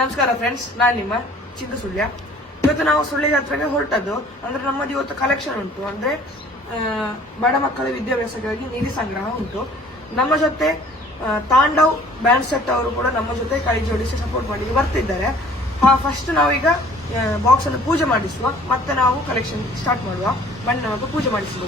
ನಮಸ್ಕಾರ ಫ್ರೆಂಡ್ಸ್ ನಾನು ನಿಮ್ಮ ಚಿಂತ ಸುಳ್ಯ. ಇವತ್ತು ನಾವು ಸುಳ್ಯ ಜಾತ್ರೆಗೆ ಹೊರಟದ್ದು ಅಂದ್ರೆ ನಮ್ಮದು ಇವತ್ತು ಕಲೆಕ್ಷನ್ ಉಂಟು. ಅಂದ್ರೆ ಬಡ ಮಕ್ಕಳ ವಿದ್ಯಾಭ್ಯಾಸಕ್ಕಾಗಿ ನಿಧಿ ಸಂಗ್ರಹ ಉಂಟು. ನಮ್ಮ ಜೊತೆ ತಾಂಡವ್ ಬ್ಯಾಂಡ್ ಸೆಟ್ ಅವರು ಕೂಡ ನಮ್ಮ ಜೊತೆ ಕೈ ಜೋಡಿಸಿ ಸಪೋರ್ಟ್ ಮಾಡಿ ಬರ್ತಿದ್ದಾರೆ. ಫಸ್ಟ್ ನಾವೀಗ ಬಾಕ್ಸ್ ಅನ್ನು ಪೂಜೆ ಮಾಡಿಸುವ. ಮತ್ತೆ ನಾವು ಕಲೆಕ್ಷನ್ ಸ್ಟಾರ್ಟ್ ಮಾಡುವ. ಬಣ್ಣ ಪೂಜೆ ಮಾಡಿಸಿ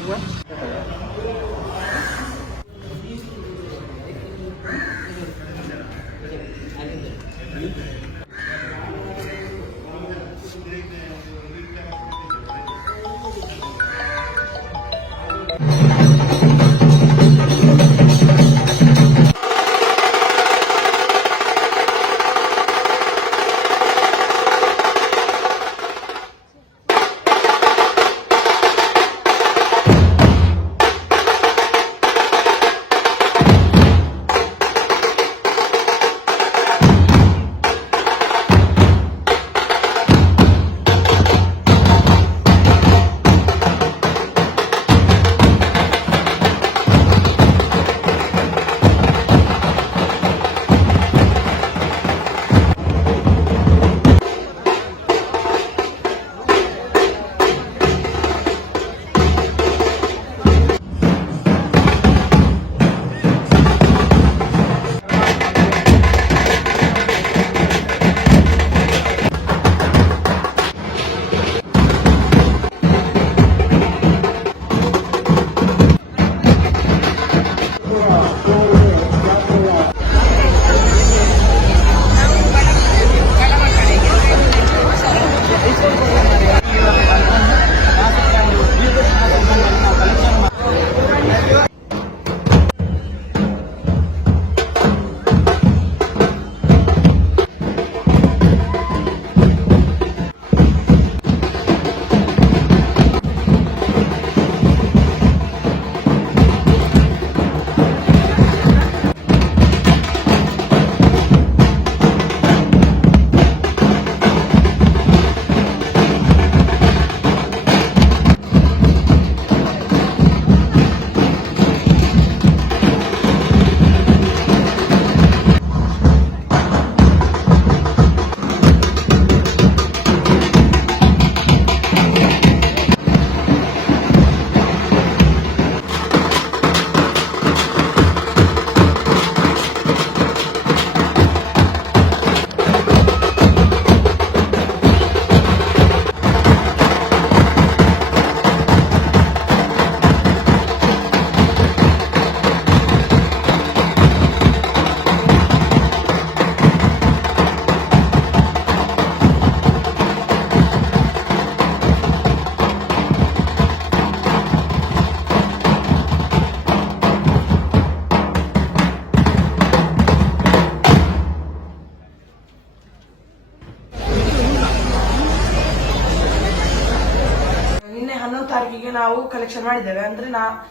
ನಾವು ಕಲೆಕ್ಷನ್ ಮಾಡಿದ್ದೇವೆ. ಅಂದ್ರೆ ನಾ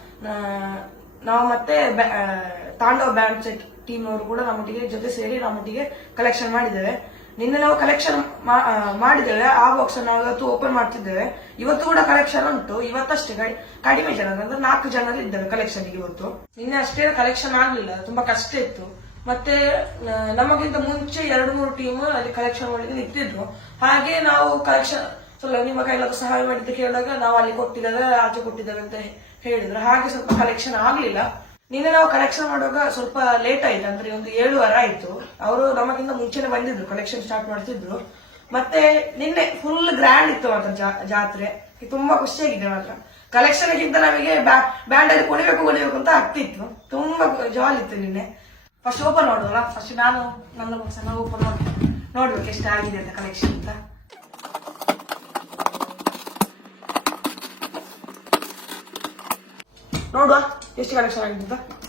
ನಾವು ಮತ್ತೆ ತಾಂಡವ ಬ್ಯಾಂಡ್ ಸೆಟ್ ಟೀಮ್ ಅವರು ಕೂಡ ನಮ್ಮೊಟ್ಟಿಗೆ ಜೊತೆ ಸೇರಿ ನಮ್ಮೊಟ್ಟಿಗೆ ಕಲೆಕ್ಷನ್ ಮಾಡಿದ್ದೇವೆ. ನಿನ್ನೆ ನಾವು ಕಲೆಕ್ಷನ್ ಮಾಡಿದ್ದೇವೆ. ಆ ಬಾಕ್ಸ್ ನಾವು ಇವತ್ತು ಓಪನ್ ಮಾಡ್ತಿದ್ದೇವೆ. ಇವತ್ತು ಕೂಡ ಕಲೆಕ್ಷನ್ ಉಂಟು. ಇವತ್ತಷ್ಟೇ ಕಡಿ- ಕಡಿಮೆ ಜನ, ಅಂದ್ರೆ ನಾಲ್ಕು ಜನರು ಇದ್ದಾರೆ ಕಲೆಕ್ಷನ್ ಇವತ್ತು. ನಿನ್ನೆ ಅಷ್ಟೇ ಕಲೆಕ್ಷನ್ ಆಗ್ಲಿಲ್ಲ. ತುಂಬಾ ಕಷ್ಟ ಇತ್ತು. ಮತ್ತೆ ನಮಗಿಂತ ಮುಂಚೆ ಎರಡು, ಮೂರು ಟೀಮ್ ಅಲ್ಲಿ ಕಲೆಕ್ಷನ್ ಮಾಡಿದ್ರೆ ನಿಂತಿದ್ರು. ಹಾಗೆ ನಾವು ಕಲೆಕ್ಷನ್ ಸ್ವಲ್ಪ ನಿಮ್ಮ ಕೈಲಾದ ಸಹಾಯ ಮಾಡಿದ್ದು ಕೇಳಿದಾಗ ನಾವು ಅಲ್ಲಿ ಕೊಟ್ಟಿದ್ದೇವೆ, ಆಚೆ ಕೊಟ್ಟಿದ್ದೇವೆ ಅಂತ ಹೇಳಿದ್ರು. ಹಾಗೆ ಸ್ವಲ್ಪ ಕಲೆಕ್ಷನ್ ಆಗ್ಲಿಲ್ಲ. ನಿನ್ನೆ ನಾವು ಕಲೆಕ್ಷನ್ ಮಾಡುವಾಗ ಸ್ವಲ್ಪ ಲೇಟ್ ಆಯ್ತು, ಅಂದ್ರೆ ಒಂದು ಏಳುವರೆ ಆಯ್ತು. ಅವರು ನಮಗಿಂತ ಮುಂಚೆನೆ ಬಂದಿದ್ರು ಕಲೆಕ್ಷನ್ ಸ್ಟಾರ್ಟ್ ಮಾಡ್ತಿದ್ರು. ಮತ್ತೆ ನಿನ್ನೆ ಫುಲ್ ಗ್ರ್ಯಾಂಡ್ ಇತ್ತು ಮಾತ್ರ ಜಾತ್ರೆ. ತುಂಬಾ ಖುಷಿಯಾಗಿದೆ ಮಾತ್ರ. ಕಲೆಕ್ಷನ್ ಗಿಂತ ನಮಗೆ ಬ್ಯಾಂಡ್ ಅಲ್ಲಿ ಕುಣಿಬೇಕು ಕುಣಿಬೇಕು ಅಂತ ಆಗ್ತಿತ್ತು ತುಂಬಾ ಜಾಲ್ ಇತ್ತು ನಿನ್ನೆ. ಫಸ್ಟ್ ಓಪನ್ ಮಾಡುವಲ್ಲ ಫಸ್ಟ್ ನಾನು, ನನ್ನ ಓಪನ್ ನೋಡ್ಬೇಕು ಎಷ್ಟು ಆಗಿದೆ ಅಂತ ಕಲೆಕ್ಷನ್ ಅಂತ. ನೋಡುವ ಎಷ್ಟು ಕಲೆಕ್ಷನ್ ಆಗಿದೆ ಅಂತ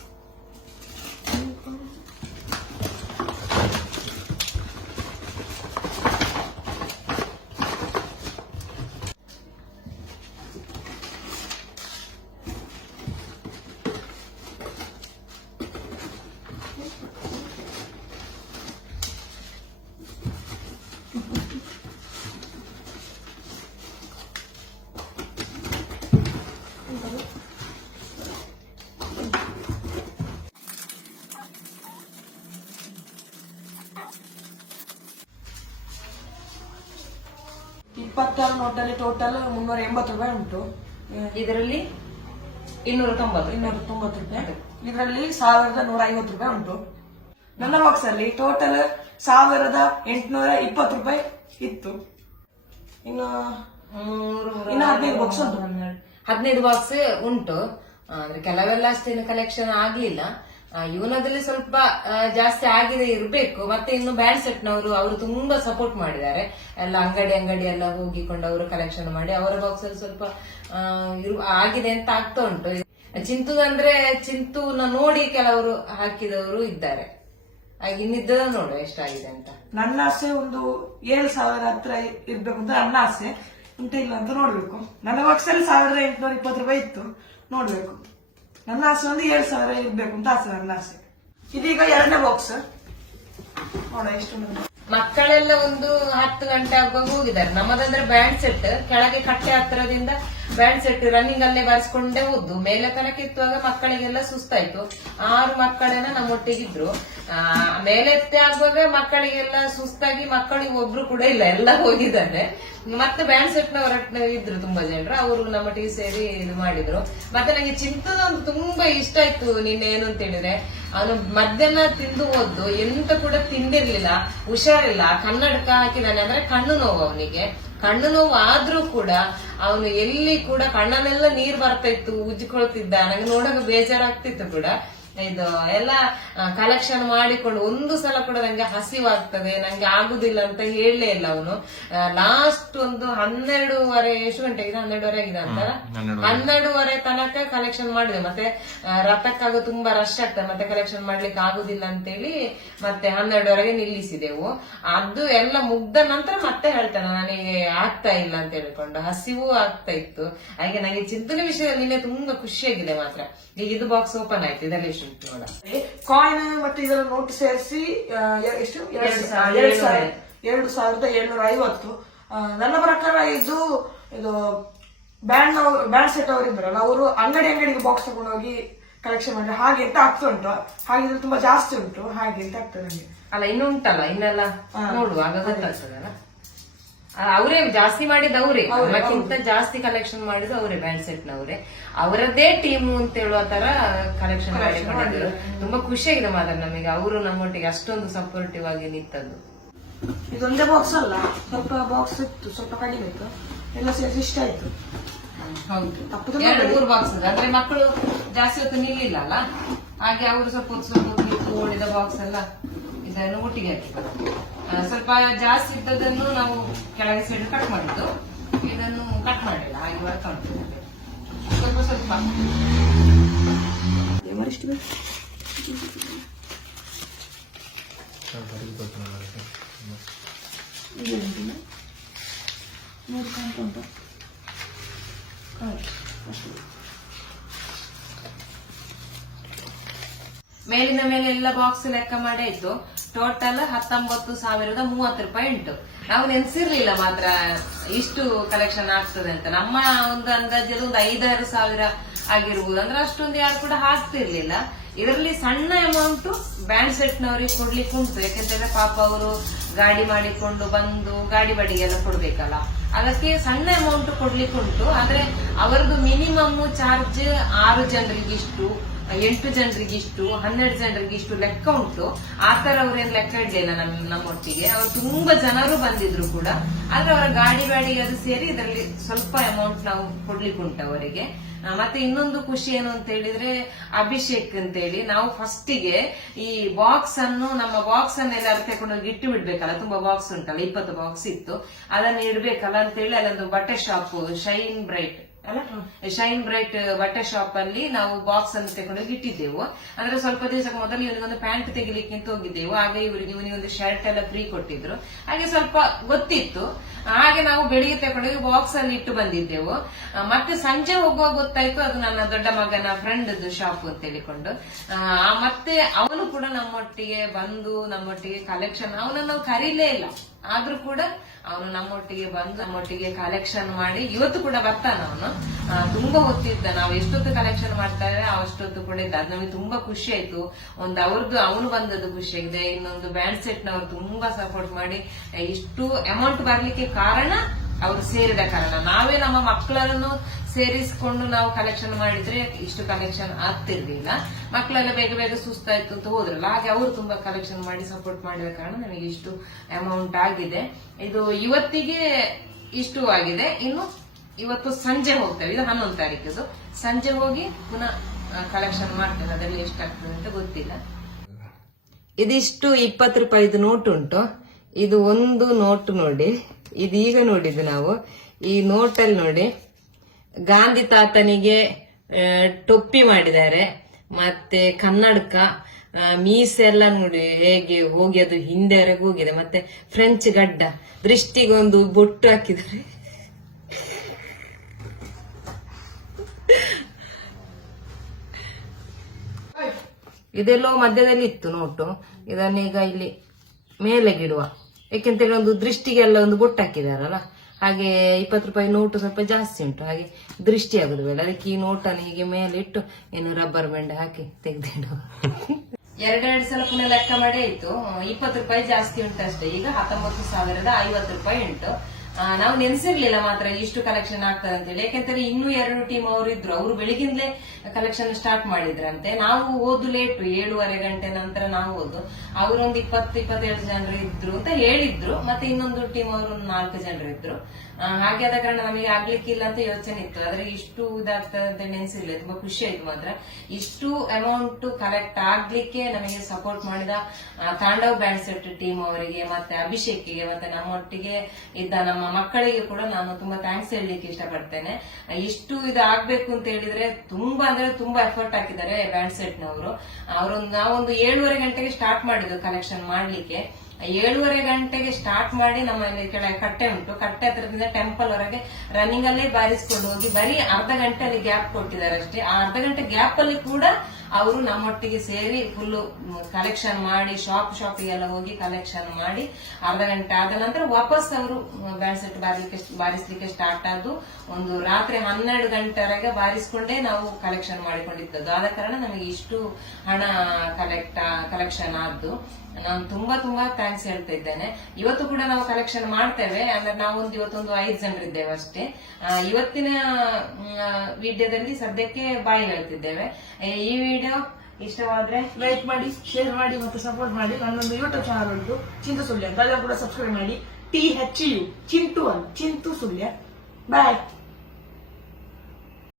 ಇಪ್ಪತ್ತಾರು ನೋಟಲ್ಲಿ ಟೋಟಲ್ ಮುನ್ನೂರ ಎಂಬತ್ತು ರೂಪಾಯಿ ಉಂಟು. ಇದರಲ್ಲಿ ಇನ್ನೂರ ತೊಂಬತ್ತು ಇನ್ನೂರ ತೊಂಬತ್ತು ರೂಪಾಯಿ. ಇದರಲ್ಲಿ ಸಾವಿರದ ನೂರ ಐವತ್ತು ರೂಪಾಯಿ ಉಂಟು. ನನ್ನ ಬಾಕ್ಸ್ ಅಲ್ಲಿ ಟೋಟಲ್ ಸಾವಿರದ ಎಂಟುನೂರ ಇಪ್ಪತ್ತು ರೂಪಾಯಿ ಇತ್ತು. ಇನ್ನು ಇನ್ನು ಹದಿನೈದು ಬಾಕ್ಸ್ ಉಂಟು. ಹದಿನೈದು ಬಾಕ್ಸ್ ಉಂಟು. ಅಂದ್ರೆ ಕೆಲವೆಲ್ಲ ಅಷ್ಟೇನು ಕಲೆಕ್ಷನ್ ಆಗ್ಲಿಲ್ಲ ಇವನದಲ್ಲಿ ಸ್ವಲ್ಪ ಜಾಸ್ತಿ ಆಗಿದೆ ಇರಬೇಕು. ಮತ್ತೆ ಇನ್ನು ಬ್ಯಾಂಡ್ ಸೆಟ್ನವರು ಅವರು ತುಂಬಾ ಸಪೋರ್ಟ್ ಮಾಡಿದ್ದಾರೆ. ಎಲ್ಲ ಅಂಗಡಿ ಅಂಗಡಿ ಎಲ್ಲ ಹೋಗಿಕೊಂಡು ಅವರು ಕಲೆಕ್ಷನ್ ಮಾಡಿ ಅವರ ಬಾಕ್ಸ್ ಅಲ್ಲಿ ಸ್ವಲ್ಪ ಆಗಿದೆ ಅಂತ ಆಗ್ತಾ ಉಂಟು. ಚಿಂತು ಅಂದ್ರೆ ಚಿಂತುನ ನೋಡಿ ಕೆಲವರು ಹಾಕಿದವರು ಇದ್ದಾರೆ. ಇನ್ನಿದ್ದ ನೋಡು ಎಷ್ಟಾಗಿದೆ ಅಂತ. ನನ್ನ ಆಸೆ ಒಂದು ಏಳು ಸಾವಿರ ಹತ್ರ ಇರ್ಬೇಕು ಅಂತ ನನ್ನ ಆಸೆ. ಉಂಟ ಇಲ್ಲ ಅಂತ ನೋಡ್ಬೇಕು. ನನ್ನ ಬಾಕ್ಸ್ ಅಲ್ಲಿ ಸಾವಿರದ ಎಂಟುನೂರ ಇಪ್ಪತ್ತು ರೂಪಾಯಿ ಇತ್ತು. ನೋಡ್ಬೇಕು. ನನ್ನ ಆಸೆ ಒಂದು ಏಳು ಸಾವಿರ ಇರ್ಬೇಕು ಅಂತ ಆಸೆ ನನ್ನ ಆಸೆ ಇದೀಗ ಎರಡನೇ ಬಾಕ್ಸ್ ನೋಡ ಎಷ್ಟು. ಮಕ್ಕಳೆಲ್ಲ ಒಂದು ಹತ್ತು ಗಂಟೆ ಆಗುವಾಗ ಹೋಗಿದ್ದಾರೆ. ನಮ್ಮದಂದ್ರೆ ಬ್ಯಾಂಡ್ ಸೆಟ್ ಕೆಳಗೆ ಕಟ್ಟೆ ಹತ್ತಿರದಿಂದ ಬ್ಯಾಂಡ್ ಸೆಟ್ ರನ್ನಿಂಗ್ ಅಲ್ಲೇ ಬರ್ಸ್ಕೊಂಡೇ ಹೋದ್ದು. ಮೇಲೆ ತನಕ ಎತ್ತುವಾಗ ಮಕ್ಕಳಿಗೆಲ್ಲ ಸುಸ್ತಾಯ್ತು. ಆರು ಮಕ್ಕಳನ್ನ ನಮ್ಮೊಟ್ಟಿಗಿದ್ರು. ಆ, ಮೇಲೆ ಎತ್ತೆ ಆಗುವಾಗ ಮಕ್ಕಳಿಗೆಲ್ಲ ಸುಸ್ತಾಗಿ ಮಕ್ಕಳಿಗೆ ಒಬ್ರು ಕೂಡ ಇಲ್ಲ ಎಲ್ಲ ಹೋಗಿದ್ದಾರೆ. ಮತ್ತೆ ಬ್ಯಾಂಡ್ ಸೆಟ್ ನವರ ಇದ್ರು ತುಂಬಾ ಜನರು. ಅವರು ನಮ್ಮೊಟ್ಟಿಗೆ ಸೇರಿ ಇದು ಮಾಡಿದ್ರು. ಮತ್ತೆ ನನಗೆ ಚಿಂತದ ತುಂಬಾ ಇಷ್ಟ ಆಯ್ತು ನಿನ್ನೆ ಏನು ಅಂತ ಹೇಳಿದ್ರೆ ಅವನು ಮಧ್ಯಾಹ್ನ ತಿಂದು ಹೋದ್ದು ಎಂತ ಕೂಡ ತಿಂದಿರ್ಲಿಲ್ಲ ಹುಷಾರಿಲ್ಲ. ಕನ್ನಡಕ ಹಾಕಿದಾನೆ. ಅಂದ್ರೆ ಕಣ್ಣು ನೋವು ಅವನಿಗೆ. ಕಣ್ಣು ನೋವು ಆದ್ರೂ ಕೂಡ ಅವನು ಎಲ್ಲಿ ಕೂಡ ಕಣ್ಣನೆಲ್ಲ ನೀರ್ ಬರ್ತಾ ಇತ್ತು ಉಜ್ಜಿಕೊಳ್ತಿದ್ದ. ನಂಗೆ ನೋಡೋಕೆ ಬೇಜಾರಾಗ್ತಿತ್ತು ಕೂಡ. ಇದು ಎಲ್ಲ ಕಲೆಕ್ಷನ್ ಮಾಡಿಕೊಂಡು ಒಂದು ಸಲ ಕೂಡ ನಂಗೆ ಹಸಿವಾಗ್ತದೆ ನಂಗೆ ಆಗುದಿಲ್ಲ ಅಂತ ಹೇಳಲೇ ಇಲ್ಲ ಅವನು. ಲಾಸ್ಟ್ ಒಂದು ಹನ್ನೆರಡೂವರೆ ಎಷ್ಟು ಗಂಟೆ ಇದೆ? ಹನ್ನೆರಡುವರೆ ಆಗಿದೆ ಅಂತ? ಹನ್ನೆರಡುವರೆ. ತನಕ ಕಲೆಕ್ಷನ್ ಮಾಡಿದೆ. ಮತ್ತೆ ರಥಕ್ಕಾಗ ತುಂಬಾ ರಶ್ ಆಗ್ತದೆ. ಮತ್ತೆ ಕಲೆಕ್ಷನ್ ಮಾಡ್ಲಿಕ್ಕೆ ಆಗುದಿಲ್ಲ ಅಂತೇಳಿ ಮತ್ತೆ ಹನ್ನೆರಡುವರೆಗೆ ನಿಲ್ಲಿಸಿದೆವು. ಅದು ಎಲ್ಲ ಮುಗ್ದ ನಂತರ ಮತ್ತೆ ಹೇಳ್ತಾನೆ ನನಗೆ ಆಗ್ತಾ ಇಲ್ಲ ಅಂತ ಹೇಳ್ಕೊಂಡು. ಹಸಿವು ಆಗ್ತಾ ಇತ್ತು. ಹಾಗೆ ನನಗೆ ಚಿಂತನೆ ವಿಷಯದಲ್ಲಿ ನಿನ್ನೆ ತುಂಬಾ ಖುಷಿಯಾಗಿದೆ ಮಾತ್ರ. ಈಗ ಇದು ಬಾಕ್ಸ್ ಓಪನ್ ಆಯ್ತು ಇದರಲ್ಲಿ ಎಷ್ಟು ಉಂಟು ನೋಡ ಕಾಯಿನ್ ಮತ್ತೆ ಇದರ ನೋಟ್ ಸೇರಿಸಿ ಎಷ್ಟು? ಎರಡು ಸಾವಿರ. ಎರಡು ಸಾವಿರದ ಏಳ್ನೂರ ಐವತ್ತು ನನ್ನ ಪ್ರಕಾರ ಇದು ಇದು ಬ್ಯಾಂಡ್ ಬ್ಯಾಂಡ್ ಸೆಟ್ ಅವರು ಇದ್ರಲ್ಲ ಅವರು ಅಂಗಡಿ ಅಂಗಡಿಗೆ ಬಾಕ್ಸ್ ತಗೊಂಡೋಗಿ ಕಲೆಕ್ಷನ್ ಮಾಡಿ ಹಾಗೆ ಅಂತ ಆಗ್ತಾ ಉಂಟು. ಹಾಗೆ ತುಂಬಾ ಜಾಸ್ತಿ ಉಂಟು. ಹಾಗೆ ಅಂತ ಆಗ್ತದೆ ನನಗೆ. ಅಲ್ಲ ಇನ್ನು ಉಂಟಲ್ಲ ಇನ್ನೆಲ್ಲ ನೋಡುವ ಗೊತ್ತಾಗ್ತದಲ್ಲ? ಅವರೇ ಜಾಸ್ತಿ ಮಾಡಿದ ಅವರೇ. ನಮ್ಮಕ್ಕಿಂತ ಜಾಸ್ತಿ ಕಲೆಕ್ಷನ್ ಮಾಡಿದ್ರು ಅವರೇ ಬ್ಯಾಂಡ್ ಸೆಟ್ ನವರೇ. ಅವರದ್ದೇ ಟೀಮ್ ಅಂತ ಹೇಳುವ ತರ ಕಲೆಕ್ಷನ್ ಮಾಡಿಕೊಂಡಿದ್ರು ತುಂಬಾ ಖುಷಿಯಾಗಿದೆ ಮಾತ್ರ ನಮಗೆ. ಅವರು ನಮ್ಮೊಟ್ಟಿಗೆ ಅಷ್ಟೊಂದು ಸಪೋರ್ಟಿವ್ ಆಗಿ ನಿಂತದ್ದು. ಇದೊಂದೇ ಬಾಕ್ಸ್ ಅಲ್ಲ ಸ್ವಲ್ಪ ಬಾಕ್ಸ್ ಇತ್ತು ಸ್ವಲ್ಪ ಕಡಿಮೆ ಇತ್ತು. ಎಲ್ಲ ಸೇರಿಸಿ ಇಷ್ಟ ಆಯ್ತು. ಹೌದು. ಎರಡು ಮೂರು ಬಾಕ್ಸ್ ಅಂದ್ರೆ ಮಕ್ಕಳು ಜಾಸ್ತಿ ಹೊತ್ತು ನಿಲ್ಲಿಲ್ಲ ಅಲ್ಲ? ಹಾಗೆ ಅವರು ಸ್ವಲ್ಪ ಸ್ವಲ್ಪ ಓಡಿದ ಬಾಕ್ಸ್ ಎಲ್ಲ. ಇದನ್ನು ಒಟ್ಟಿಗೆ ಹಾಕಿದ್ದು ಸ್ವಲ್ಪ ಜಾಸ್ತಿ ಇದ್ದದನ್ನು ನಾವು ಕೆಳಗೆ ಸೈಡ್ ಕಟ್ ಮಾಡಿದ್ದು. ಇದನ್ನು ಕಟ್ ಮಾಡಿಲ್ಲ, ಹಾಗೆ ವರ್ಕ್ ಸ್ವಲ್ಪ ಸ್ವಲ್ಪ. ಉಂಟು. ಅಷ್ಟು. ಮೇಲಿನ ಮೇಲೆ ಎಲ್ಲ ಬಾಕ್ಸ್ ಲೆಕ್ಕ ಮಾಡಿ ಇತ್ತು. ಟೋಟಲ್ ಹತ್ತೊಂಬತ್ತು ಸಾವಿರದ ಮೂವತ್ತು ರೂಪಾಯಿ ಉಂಟು. ನಾವು ನೆನ್ಸಿರ್ಲಿಲ್ಲ ಮಾತ್ರ ಇಷ್ಟು ಕಲೆಕ್ಷನ್ ಆಗ್ತದೆ ಅಂತ. ನಮ್ಮ ಒಂದು ಅಂದಾಜಲ್ಲಿ ಒಂದು ಐದಾರು ಸಾವಿರ ಆಗಿರ್ಬೋದು. ಅಂದ್ರೆ ಅಷ್ಟೊಂದು ಯಾರು ಕೂಡ ಹಾಕ್ತಿರ್ಲಿಲ್ಲ. ಇದರಲ್ಲಿ ಸಣ್ಣ ಅಮೌಂಟ್ ಬ್ಯಾಂಡ್ ಸೆಟ್ ನವರಿಗೆ ಕೊಡ್ಲಿಕ್ಕೆ ಉಂಟು. ಯಾಕೆಂತಂದ್ರೆ ಪಾಪ ಅವರು ಗಾಡಿ ಮಾಡಿಕೊಂಡು ಬಂದು ಗಾಡಿ ಬಾಡಿಗೆಲ್ಲ ಕೊಡ್ಬೇಕಲ್ಲ. ಅದಕ್ಕೆ ಸಣ್ಣ ಅಮೌಂಟ್ ಕೊಡ್ಲಿಕ್ಕೆ ಉಂಟು. ಆದ್ರೆ ಅವರದ್ದು ಮಿನಿಮಮ್ ಚಾರ್ಜ್ ಆರು ಜನರಿಗೆ ಇಷ್ಟು. ಎಂಟು ಜನರಿಗೆ ಇಷ್ಟು, ಹನ್ನೆರಡು ಜನರಿಗೆ ಇಷ್ಟು ಲೆಕ್ಕ ಉಂಟು. ಆ ತರ ಅವ್ರೇನ್ ಲೆಕ್ಕ ಇಡ್ಲಿಲ್ಲ ನಮ್ ನಮ್ಮೊಟ್ಟಿಗೆ. ಅವ್ರು ತುಂಬಾ ಜನರು ಬಂದಿದ್ರು ಕೂಡ. ಆದ್ರೆ ಅವರ ಗಾಡಿ ಬಾಡಿಗೆ ಅದು ಸೇರಿ ಇದರಲ್ಲಿ ಸ್ವಲ್ಪ ಅಮೌಂಟ್ ನಾವು ಕೊಡ್ಲಿಕ್ಕೆ ಉಂಟು ಅವರಿಗೆ. ಮತ್ತೆ ಇನ್ನೊಂದು ಖುಷಿ ಏನು ಅಂತ ಹೇಳಿದ್ರೆ ಅಭಿಷೇಕ್ ಅಂತ ಹೇಳಿ ನಾವು ಫಸ್ಟಿಗೆ ಈ ಬಾಕ್ಸ್ ಅನ್ನು, ನಮ್ಮ ಬಾಕ್ಸ್ ಅನ್ನು ಎಲ್ಲರೂ ತಗೊಂಡೋಗಿ ಇಟ್ಟು ಬಿಡ್ಬೇಕಲ್ಲ. ತುಂಬಾ ಬಾಕ್ಸ್ ಉಂಟಲ್ಲ, ಇಪ್ಪತ್ತು ಬಾಕ್ಸ್ ಇತ್ತು. ಅದನ್ನು ಇಡ್ಬೇಕಲ್ಲ ಅಂತ ಹೇಳಿ ಅಲ್ಲೊಂದು ಬಟ್ಟೆ ಶಾಪ್ ಶೈನ್ ಬ್ರೈಟ್ ಅಲ್ಲ? ಶೈನ್ ಬ್ರೈಟ್ ಬಟ್ಟೆ ಶಾಪ್ ಅಲ್ಲಿ ನಾವು ಬಾಕ್ಸ್ ಅನ್ನು ತಗೊಂಡೋಗಿ ಇಟ್ಟಿದ್ದೆವು. ಅಂದ್ರೆ ಸ್ವಲ್ಪ ದಿವಸಕ್ಕೆ ಮೊದಲು ಇವನಿಗೊಂದು ಪ್ಯಾಂಟ್ ತೆಗಿಲಿಕ್ಕೆ ಅಂತ ಹೋಗಿದ್ದೆವು. ಆಗ ಇವರಿಗೆ ಇವನಿಗೊಂದು ಶರ್ಟ್ ಎಲ್ಲ ಫ್ರೀ ಕೊಟ್ಟಿದ್ರು. ಹಾಗೆ ಸ್ವಲ್ಪ ಗೊತ್ತಿತ್ತು. ಹಾಗೆ ನಾವು ಬೆಳಿಗ್ಗೆ ತಗೊಂಡೋಗಿ ಬಾಕ್ಸ್ ಅಲ್ಲಿ ಇಟ್ಟು ಬಂದಿದ್ದೆವು. ಮತ್ತೆ ಸಂಜೆ ಹೋಗುವಾಗ ಗೊತ್ತಾಯ್ತು, ಅದು ನನ್ನ ದೊಡ್ಡ ಮಗನ ಫ್ರೆಂಡ್ ಶಾಪ್ ಅಂತ ಹೇಳಿಕೊಂಡು. ಮತ್ತೆ ಅವನು ಕೂಡ ನಮ್ಮೊಟ್ಟಿಗೆ ಬಂದು, ನಮ್ಮೊಟ್ಟಿಗೆ ಕಲೆಕ್ಷನ್ ಅವನನ್ನು ನಾವು ಕರೀಲೇ ಇಲ್ಲ. ಆದ್ರೂ ಕೂಡ ಅವನು ನಮ್ಮೊಟ್ಟಿಗೆ ಬಂದು ನಮ್ಮೊಟ್ಟಿಗೆ ಕಲೆಕ್ಷನ್ ಮಾಡಿ ಇವತ್ತು ಕೂಡ ಬರ್ತಾನ ಅವನು. ತುಂಬಾ ಹೊತ್ತಿದ್ದ ನಾವು ಎಷ್ಟೊತ್ತು ಕಲೆಕ್ಷನ್ ಮಾಡ್ತಾರೆ ಅವಷ್ಟೊತ್ತು ಕೂಡ ಇದ್ದ. ಅದು ನಮಗೆ ತುಂಬಾ ಖುಷಿ ಆಯ್ತು. ಒಂದು ಅವ್ರದ್ದು ಅವನು ಬಂದದ್ದು ಖುಷಿ ಆಗಿದೆ. ಇನ್ನೊಂದು ಬ್ಯಾಂಡ್ ಸೆಟ್ ನವರು ತುಂಬಾ ಸಪೋರ್ಟ್ ಮಾಡಿ ಇಷ್ಟು ಅಮೌಂಟ್ ಬರ್ಲಿಕ್ಕೆ ಕಾರಣ ಸೇರಿದ ಕಾರಣ ನಾವೇ ನಮ್ಮ ಮಕ್ಕಳನ್ನು ಸೇರಿಸಿಕೊಂಡು ನಾವು ಕಲೆಕ್ಷನ್ ಮಾಡಿದ್ರೆ ಇಷ್ಟು ಕಲೆಕ್ಷನ್ ಆಗ್ತಿರ್ಲಿಲ್ಲ. ಮಕ್ಕಳೆಲ್ಲ ಬೇಗ ಬೇಗ ಸುಸ್ತಾಯ್ತು ಅಂತ ಹೋದ್ರಲ್ಲ, ಹಾಗೆ ಅವರು ತುಂಬಾ ಕಲೆಕ್ಷನ್ ಮಾಡಿ ಸಪೋರ್ಟ್ ಮಾಡಿದ ಕಾರಣ ನನಗೆ ಇಷ್ಟು ಅಮೌಂಟ್ ಆಗಿದೆ. ಇದು ಇವತ್ತಿಗೆ ಇಷ್ಟು ಆಗಿದೆ. ಇನ್ನು ಇವತ್ತು ಸಂಜೆ ಹೋಗ್ತೇವೆ. ಇದು ಹನ್ನೊಂದು ತಾರೀಕಿದು ಸಂಜೆ ಹೋಗಿ ಪುನಃ ಕಲೆಕ್ಷನ್ ಮಾಡ್ತೇವೆ. ಅದರಲ್ಲಿ ಎಷ್ಟಾಗ್ತದೆ ಅಂತ ಗೊತ್ತಿಲ್ಲ. ಇದಿಷ್ಟು ಇಪ್ಪತ್ತು ರೂಪಾಯಿದು ನೋಟ್ ಉಂಟು. ಇದು ಒಂದು ನೋಟ್ ನೋಡಿ. ಇದು ಈಗ ನಾವು. ಈ ನೋಟಲ್ಲಿ ನೋಡಿ. ಗಾಂಧಿ ತಾತನಿಗೆ ಟೊಪ್ಪಿ ಮಾಡಿದ್ದಾರೆ. ಮತ್ತೆ ಕನ್ನಡಕ ಮೀಸೆಲ್ಲ ನೋಡಿ ಹೇಗೆ ಹೋಗಿ ಅದು ಹಿಂದೆವರೆಗೆ ಹೋಗಿದೆ. ಮತ್ತೆ ಫ್ರೆಂಚ್ ಗಡ್ಡ, ದೃಷ್ಟಿಗೆ ಒಂದು ಬೊಟ್ಟು ಹಾಕಿದ್ದಾರೆ. ಇದೆಲ್ಲೋ ಮಧ್ಯದಲ್ಲಿ ಇತ್ತು ನೋಟು. ಇದನ್ನೀಗ ಇಲ್ಲಿ ಮೇಲೆಗಿಡುವ ಏಕೆಂತೇಳಿ ಒಂದು ದೃಷ್ಟಿಗೆಲ್ಲ ಒಂದು ಬೊಟ್ಟು ಹಾಕಿದಾರಲ್ಲ? ಹಾಗೆ ಇಪ್ಪತ್ತು ರೂಪಾಯಿ ನೋಟು ಸ್ವಲ್ಪ ಜಾಸ್ತಿ ಉಂಟು. ಹಾಗೆ ದೃಷ್ಟಿ ಆಗುದು ಬೇಡ. ಅದಕ್ಕೆ ಈ ನೋಟನ್ನು ಹೀಗೆ ಮೇಲೆ ಇಟ್ಟು ಏನು ರಬ್ಬರ್ ಬ್ಯಾಂಡ್ ಹಾಕಿ ತೆಗೆದಿಡು. ಎರಡೆರಡು ಸಲ ಪುನಃ ಲೆಕ್ಕ ಮಾಡಿ ಆಯ್ತು. ಇಪ್ಪತ್ತು ರೂಪಾಯಿ ಜಾಸ್ತಿ ಉಂಟು ಅಷ್ಟೇ ಈಗ ಹತ್ತೊಂಬತ್ತು ಸಾವಿರದ ಐವತ್ತು ರೂಪಾಯಿ ಉಂಟು. ನಾವು ನೆನ್ಸಿರ್ಲಿಲ್ಲ ಮಾತ್ರ ಇಷ್ಟು ಕಲೆಕ್ಷನ್ ಆಗ್ತದೆ ಅಂತ ಹೇಳಿ. ಯಾಕೆಂದ್ರೆ ಇನ್ನೂ ಎರಡು ಟೀಮ್ ಅವರು ಇದ್ರು ಅವರು ಬೆಳಿಗ್ಗಿಂದಲೇ ಕಲೆಕ್ಷನ್ ಸ್ಟಾರ್ಟ್ ಮಾಡಿದ್ರಂತೆ. ನಾವು ಓದು ಲೇಟು ಏಳುವರೆ ಗಂಟೆ ನಂತರ ನಾವು ಓದು. ಅವರೊಂದು ಇಪ್ಪತ್ತು ಇಪ್ಪತ್ತೆರಡು ಜನರು ಇದ್ರು ಅಂತ ಹೇಳಿದ್ರು. ಮತ್ತೆ ಇನ್ನೊಂದು ಟೀಮ್ ಅವರು ನಾಲ್ಕು ಜನರು ಇದ್ರು ಹಾಗೆ ಆದ ಕಾರಣ ನಮಗೆ ಆಗ್ಲಿಕ್ಕಿಲ್ಲ ಅಂತ ಯೋಚನೆ ಇತ್ತು. ಆದ್ರೆ ಇಷ್ಟು ಇದಾಗ್ತದೆ ಅಂತ ನೆನೆಸಿರ್ಲಿಲ್ಲ ತುಂಬಾ ಖುಷಿ ಆಯ್ತು ಮಾತ್ರ. ಇಷ್ಟು ಅಮೌಂಟ್ ಕಲೆಕ್ಟ್ ಆಗ್ಲಿಕ್ಕೆ ನಮಗೆ ಸಪೋರ್ಟ್ ಮಾಡಿದ ತಾಂಡವ್ ಬ್ಯಾಂಡ್ ಸೆಟ್ ಟೀಮ್ ಅವರಿಗೆ ಮತ್ತೆ ಅಭಿಷೇಕಿಗೆ ಮತ್ತೆ ನಮ್ಮೊಟ್ಟಿಗೆ ಇದ್ದ ನಮ್ಮ ಮಕ್ಕಳಿಗೆ ಕೂಡ ನಾನು ತುಂಬಾ ಥ್ಯಾಂಕ್ಸ್ ಹೇಳಲಿಕ್ಕೆ ಇಷ್ಟಪಡ್ತೇನೆ. ಇಷ್ಟು ಇದು ಆಗ್ಬೇಕು ಅಂತ ಹೇಳಿದ್ರೆ ತುಂಬಾ ಅಂದ್ರೆ ತುಂಬಾ ಎಫರ್ಟ್ ಹಾಕಿದ್ದಾರೆ ಬ್ಯಾಂಡ್ ಸೆಟ್ ನವರು ಅವರೊಂದು ನಾವೊಂದು ಏಳುವರೆ ಗಂಟೆಗೆ ಸ್ಟಾರ್ಟ್ ಮಾಡಿದ್ವಿ ಕಲೆಕ್ಷನ್ ಮಾಡ್ಲಿಕ್ಕೆ. ಏಳುವರೆ ಗಂಟೆಗೆ ಸ್ಟಾರ್ಟ್ ಮಾಡಿ ನಮ್ಮಲ್ಲಿ ಕೆಳಗೆ ಕಟ್ಟೆ ಉಂಟು. ಕಟ್ಟೆ ಹತ್ರದಿಂದ ಟೆಂಪಲ್ ವರೆಗೆ ರನ್ನಿಂಗ್ ಅಲ್ಲೇ ಬಾರಿಸ್ಕೊಂಡು ಹೋಗಿ ಬರೀ ಅರ್ಧ ಗಂಟೆಯಲ್ಲಿ ಗ್ಯಾಪ್ ಕೊಟ್ಟಿದ್ದಾರೆ ಅಷ್ಟೇ. ಆ ಅರ್ಧ ಗಂಟೆ ಗ್ಯಾಪ್ ಅಲ್ಲಿ ಕೂಡ ಅವರು ನಮ್ಮೊಟ್ಟಿಗೆ ಸೇರಿ ಫುಲ್ಲು ಕಲೆಕ್ಷನ್ ಮಾಡಿ ಶಾಪ್ ಶಾಪಿಗೆಲ್ಲ ಹೋಗಿ ಕಲೆಕ್ಷನ್ ಮಾಡಿ, ಅರ್ಧ ಗಂಟೆ ಆದ ನಂತರ ವಾಪಸ್ ಅವರು ಬ್ಯಾಂಡ್ ಸೆಟ್ ಬಾರಿಲಿಕ್ಕೆ ಬಾರಿಸ್ಲಿಕ್ಕೆ ಸ್ಟಾರ್ಟ್ ಆದ್ದು ಒಂದು ರಾತ್ರಿ ಹನ್ನೆರಡು ಗಂಟೆವರೆಗೆ ಬಾರಿಸ್ಕೊಂಡೇ ನಾವು ಕಲೆಕ್ಷನ್ ಮಾಡಿಕೊಂಡಿದ್ದದ್ದು. ಆದ ಕಾರಣ ನಮಗೆ ಇಷ್ಟು ಹಣ ಕಲೆಕ್ಟ್ ಕಲೆಕ್ಷನ್ ಆದ್ದು. ನಾನು ತುಂಬಾ ತುಂಬಾ ಥ್ಯಾಂಕ್ಸ್ ಹೇಳ್ತಾ ಇದ್ದೇನೆ. ಇವತ್ತು ಕೂಡ ನಾವು ಕಲೆಕ್ಷನ್ ಮಾಡ್ತೇವೆ, ಅಂದ್ರೆ ನಾವೊಂದು ಇವತ್ತೊಂದು ಐದು ಜನರಿದ್ದೇವೆ ಅಷ್ಟೇ. ಇವತ್ತಿನ ವಿಡಿಯೋದಲ್ಲಿ ಸದ್ಯಕ್ಕೆ ಬಾಯಿ ಹೇಳ್ತಿದ್ದೇವೆ. ಈ ಇಷ್ಟವಾದ್ರೆ ಲೈಕ್ ಮಾಡಿ ಶೇರ್ ಮಾಡಿ ಮತ್ತೆ ಸಪೋರ್ಟ್ ಮಾಡಿ ನನ್ನೊಂದು ಯೂಟ್ಯೂಬ್ ಚಾನಲ್ ಉಂಟು ಚಿಂತು ಸುಳ್ಯ ಅಂತ. ಕೂಡ ಸಬ್ಸ್ಕ್ರೈಬ್ ಮಾಡಿ. ಟಿ ಹೆಚ್ ಯು ಚಿಂಟು ಅಲ್ಲ ಚಿಂತು ಸುಳ್ಯ. ಬಾಯ್